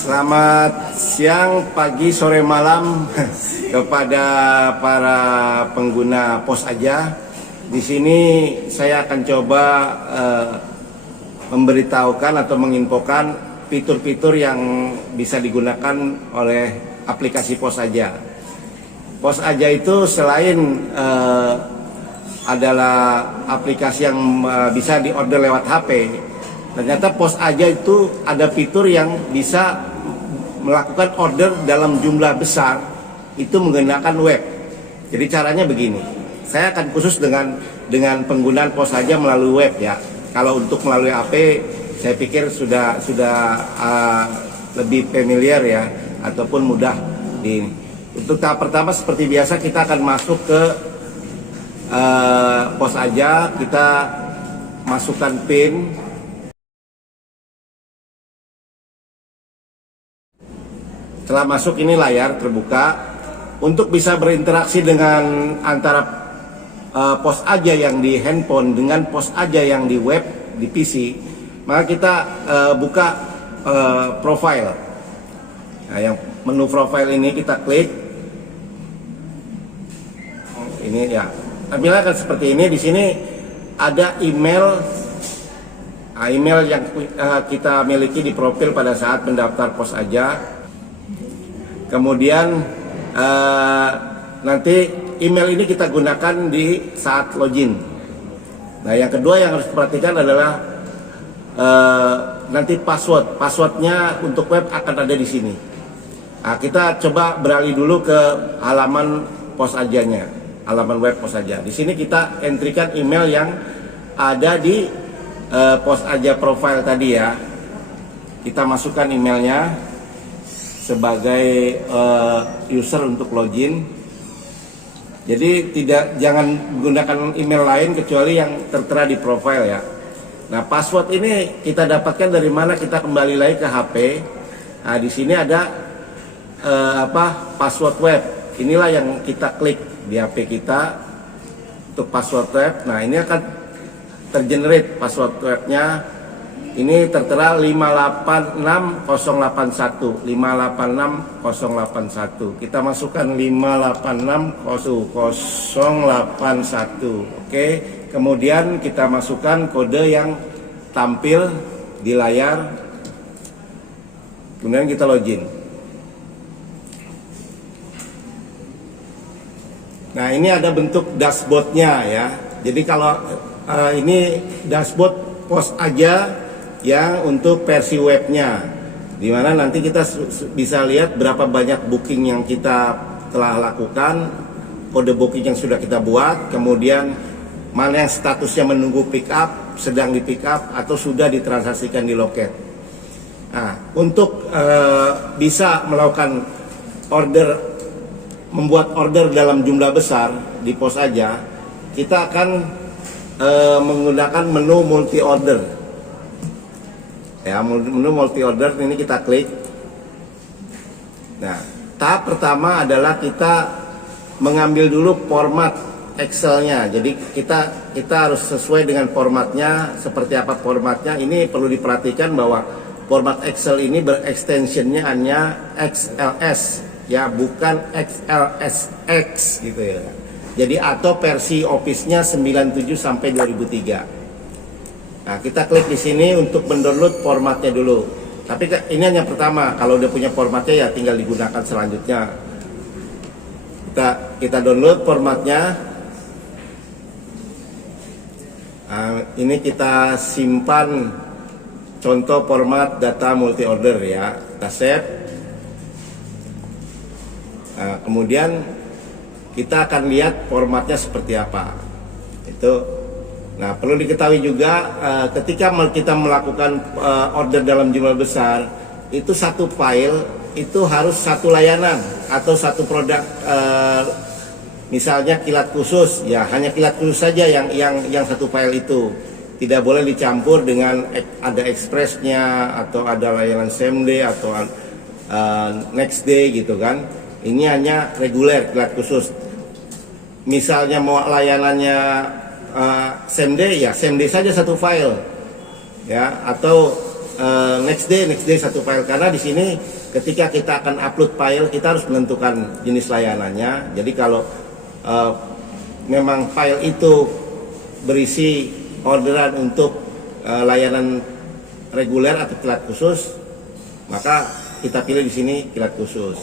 Selamat siang, pagi, sore, malam kepada para pengguna Pos Aja. Di sini saya akan coba memberitahukan atau menginfokan fitur-fitur yang bisa digunakan oleh aplikasi Pos Aja. Pos Aja itu selain adalah aplikasi yang bisa diorder lewat HP, ternyata Pos Aja itu ada fitur yang bisa melakukan order dalam jumlah besar itu menggunakan web. Jadi caranya begini, saya akan khusus dengan penggunaan Pos Aja melalui web ya. Kalau untuk melalui HP, saya pikir sudah lebih familiar ya, ataupun mudah di. Untuk tahap pertama seperti biasa kita akan masuk ke Pos Aja, kita masukkan PIN. Setelah masuk ini layar terbuka. Untuk bisa berinteraksi dengan antara Pos Aja yang di handphone dengan Pos Aja yang di web di PC, maka kita buka profile. Nah, yang menu profile ini kita klik. Ini ya. Tampilan akan seperti ini. Di sini ada email. Nah, email yang kita miliki di profil pada saat mendaftar Pos Aja. Kemudian nanti email ini kita gunakan di saat login. Nah, yang kedua yang harus diperhatikan adalah nanti passwordnya untuk web akan ada di sini. Nah, kita coba beralih dulu ke halaman Pos Ajanya, halaman web Pos Aja. Di sini kita entrikan email yang ada di Pos Aja profile tadi ya. Kita masukkan emailnya sebagai user untuk login. Jadi jangan menggunakan email lain kecuali yang tertera di profile ya. Nah, password ini kita dapatkan dari mana? Kita kembali lagi ke HP. Nah, di sini ada password web. Inilah yang kita klik di HP kita untuk password web. Nah, ini akan tergenerate password webnya. Ini tertera 586081 586081. Kita masukkan 586081. Oke, kemudian kita masukkan kode yang tampil di layar. Kemudian kita login. Nah, ini ada bentuk dashboardnya ya. Jadi kalau ini dashboard Pos Aja yang untuk versi webnya, dimana nanti kita bisa lihat berapa banyak booking yang kita telah lakukan, kode booking yang sudah kita buat, kemudian mana yang statusnya menunggu pick up, sedang di pick up, atau sudah ditransaksikan di loket. Nah, untuk bisa melakukan order, membuat order dalam jumlah besar di Pos Aja, kita akan menggunakan menu multi order. Ya, menu multi order ini kita klik. Nah, tahap pertama adalah kita mengambil dulu format Excel-nya. Jadi kita harus sesuai dengan formatnya. Seperti apa formatnya? Ini perlu diperhatikan bahwa format Excel ini berekstensinya hanya XLS ya, bukan XLSX gitu ya. Jadi atau versi Office-nya 97 sampai 2003. Nah, kita klik di sini untuk mendownload formatnya dulu. Tapi ini hanya pertama. Kalau udah punya formatnya ya tinggal digunakan selanjutnya. Kita download formatnya. Nah, ini kita simpan contoh format data multi order ya. Kita save. Nah, kemudian kita akan lihat formatnya seperti apa. Itu. Nah, perlu diketahui juga ketika kita melakukan order dalam jumlah besar, itu satu file itu harus satu layanan atau satu produk. Misalnya kilat khusus, ya hanya kilat khusus saja yang satu file itu. Tidak boleh dicampur dengan ada expressnya atau ada layanan same day atau next day gitu kan. Ini hanya reguler kilat khusus. Misalnya mau layanannya same day ya same day saja satu file ya, atau next day satu file, karena di sini ketika kita akan upload file kita harus menentukan jenis layanannya. Jadi kalau memang file itu berisi orderan untuk layanan reguler atau kilat khusus, maka kita pilih di sini kilat khusus.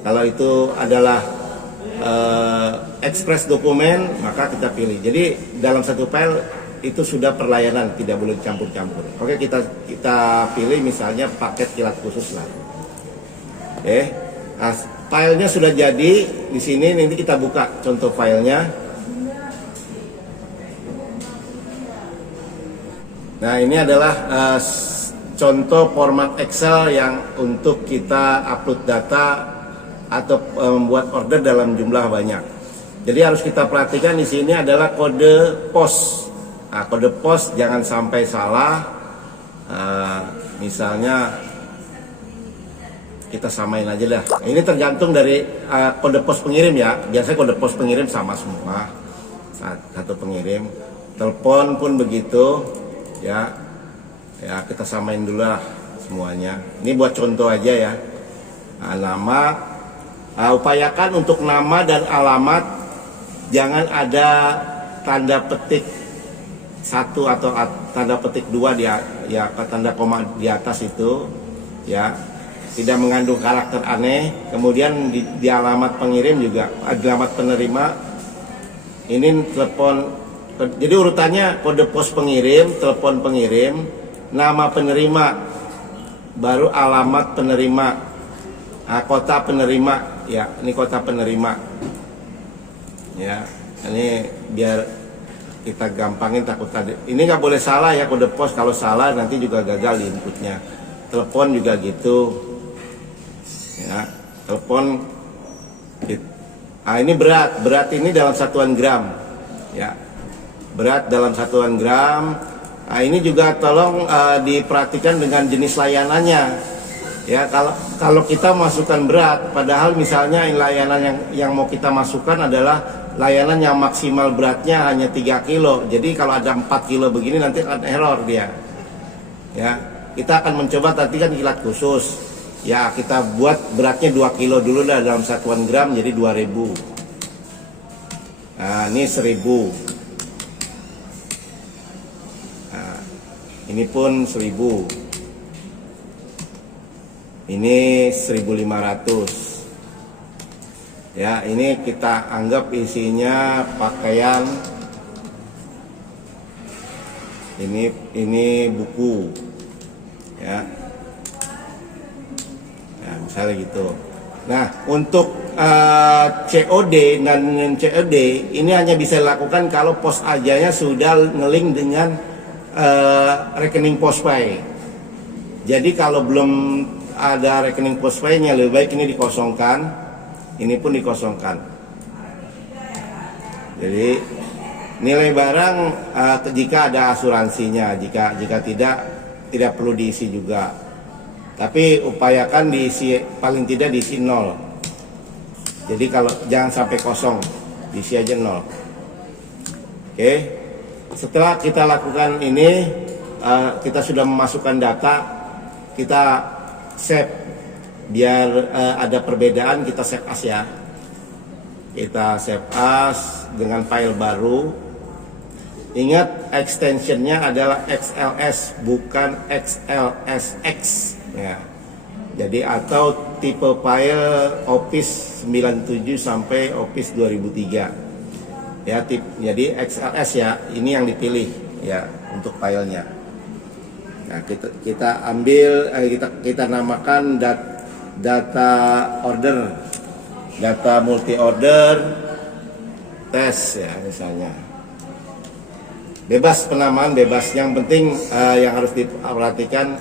Kalau itu adalah express dokumen, maka kita pilih. Jadi dalam satu file itu sudah perlayanan, tidak boleh campur-campur. Oke, kita pilih misalnya paket kilat khusus lah. Oke, nah, filenya sudah jadi di sini. Nanti kita buka contoh filenya. Nah, ini adalah contoh format Excel yang untuk kita upload data atau membuat order dalam jumlah banyak. Jadi harus kita perhatikan di sini adalah kode pos. Nah, kode pos jangan sampai salah. Misalnya kita samain aja dah. Ini tergantung dari kode pos pengirim ya. Biasanya kode pos pengirim sama semua. Satu pengirim. Telepon pun begitu ya. Ya, kita samain dulu lah semuanya. Ini buat contoh aja ya. Nah, nama, upayakan untuk nama dan alamat jangan ada tanda petik 1 atau tanda petik 2 dia ya, tanda koma di atas itu ya, tidak mengandung karakter aneh. Kemudian di alamat pengirim juga, alamat penerima ini telepon. Jadi urutannya kode pos pengirim, telepon pengirim, nama penerima, baru alamat penerima, kota penerima ya. Ini kota penerima ya. Ini biar kita gampangin, takut tadi ini nggak boleh salah ya kode pos. Kalau salah nanti juga gagal inputnya. Telepon juga gitu ya, telepon. Ini berat ini dalam satuan gram ya, berat dalam satuan gram. Ini juga tolong diperhatikan dengan jenis layanannya ya. Kalau kita masukkan berat, padahal misalnya layanan yang mau kita masukkan adalah layanan yang maksimal beratnya hanya 3 kilo. Jadi kalau ada 4 kilo begini nanti akan error dia ya. Kita akan mencoba tadi kan kilat khusus ya, kita buat beratnya 2 kilo dulu lah dalam satuan gram, jadi 2000. Nah, ini 1000. Nah, ini pun 1000. Ini 1500 ya. Ini kita anggap isinya pakaian, ini buku ya. Nah, misalnya gitu. Nah, untuk COD dan COD ini hanya bisa dilakukan kalau pos ajanya sudah ngeling dengan rekening Postpay. Jadi kalau belum ada rekening Postpay-nya, lebih baik ini dikosongkan. Ini pun dikosongkan. Jadi nilai barang jika ada asuransinya, jika tidak perlu diisi juga. Tapi upayakan diisi, paling tidak diisi 0. Jadi kalau jangan sampai kosong, diisi aja 0. Oke. Setelah kita lakukan ini, kita sudah memasukkan data, kita save. Biar ada perbedaan, kita save as ya. Kita save as dengan file baru. Ingat extensionnya adalah XLS bukan XLSX ya. Jadi atau tipe file Office 97 sampai Office 2003 ya. Jadi XLS ya, ini yang dipilih ya untuk filenya. Nah, kita ambil, kita namakan data order, data multi order tes ya misalnya. Bebas penamaan, bebas. Yang penting yang harus diperhatikan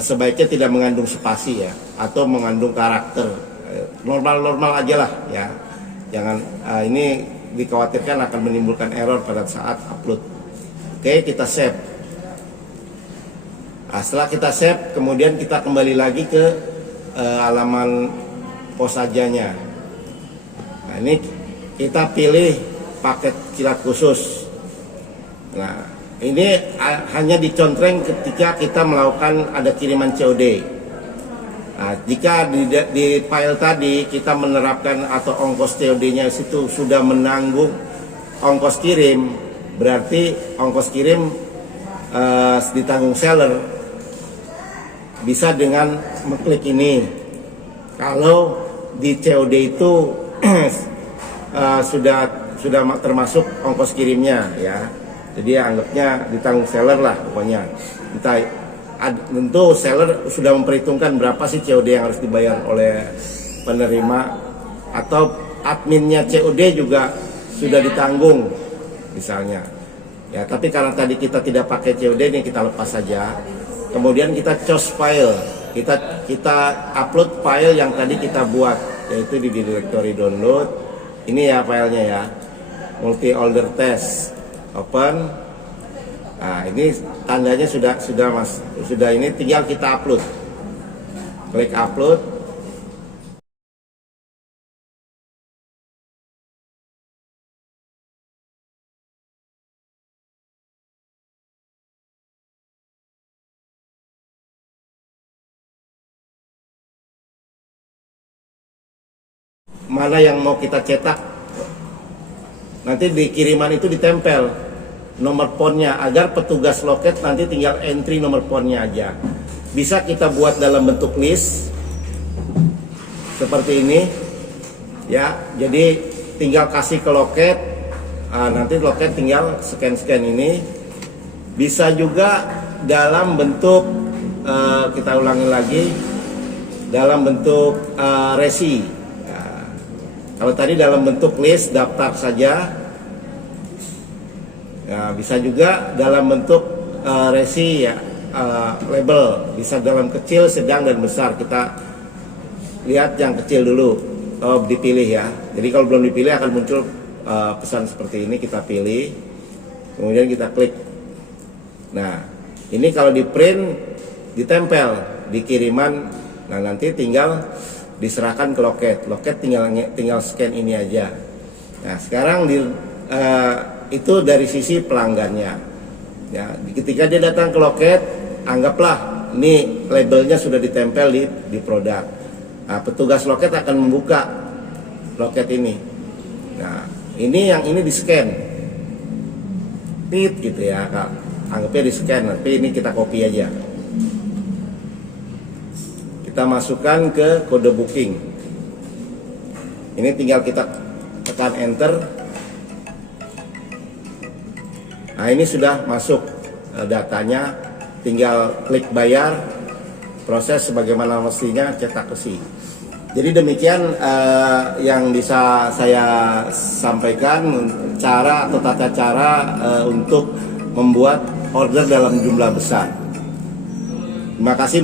sebaiknya tidak mengandung spasi ya, atau mengandung karakter. Normal-normal aja lah ya. Jangan ini dikhawatirkan akan menimbulkan error pada saat upload. Oke, kita save. Nah, setelah kita save, kemudian kita kembali lagi ke halaman pos ajanya. Nah, ini kita pilih paket kilat khusus. Nah, Ini hanya dicontreng ketika kita melakukan ada kiriman COD. Nah, jika di file tadi kita menerapkan atau ongkos COD-nya situ sudah menanggung ongkos kirim, berarti ongkos kirim ditanggung seller. Bisa dengan mengklik ini. Kalau di COD itu sudah termasuk ongkos kirimnya ya. Jadi anggapnya ditanggung seller lah pokoknya. Tentu seller sudah memperhitungkan berapa sih COD yang harus dibayar oleh penerima, atau adminnya COD juga sudah ditanggung misalnya. Ya, tapi karena tadi kita tidak pakai COD, ini kita lepas saja. Kemudian kita choose file. Kita upload file yang tadi kita buat, yaitu di directory download. Ini ya filenya ya. Multi order test. Open. Nah, ini tandanya sudah ini tinggal kita upload. Klik upload. Mana yang mau kita cetak, nanti di kiriman itu ditempel nomor ponnya, agar petugas loket nanti tinggal entry nomor ponnya aja. Bisa kita buat dalam bentuk list seperti ini ya, jadi tinggal kasih ke loket, nanti loket tinggal scan ini. Bisa juga dalam bentuk kita ulangi lagi, dalam bentuk resi. Kalau tadi dalam bentuk list daftar saja, ya, bisa juga dalam bentuk resi ya, label, bisa dalam kecil, sedang, dan besar. Kita lihat yang kecil dulu, dipilih ya. Jadi kalau belum dipilih akan muncul pesan seperti ini, kita pilih, kemudian kita klik. Nah, ini kalau di print ditempel di kiriman, nah nanti tinggal diserahkan ke loket tinggal scan ini aja. Nah sekarang itu dari sisi pelanggannya ya, ketika dia datang ke loket, anggaplah ini labelnya sudah ditempel di produk. Nah, petugas loket akan membuka loket ini. Nah ini yang ini di scan gitu ya Kak, anggapnya di scan, tapi ini kita copy aja. Kita masukkan ke kode booking. Ini tinggal kita tekan enter. Nah ini sudah masuk datanya, tinggal klik bayar, proses sebagaimana mestinya, cetak resi. Jadi demikian yang bisa saya sampaikan, cara atau tata cara untuk membuat order dalam jumlah besar. Terima kasih.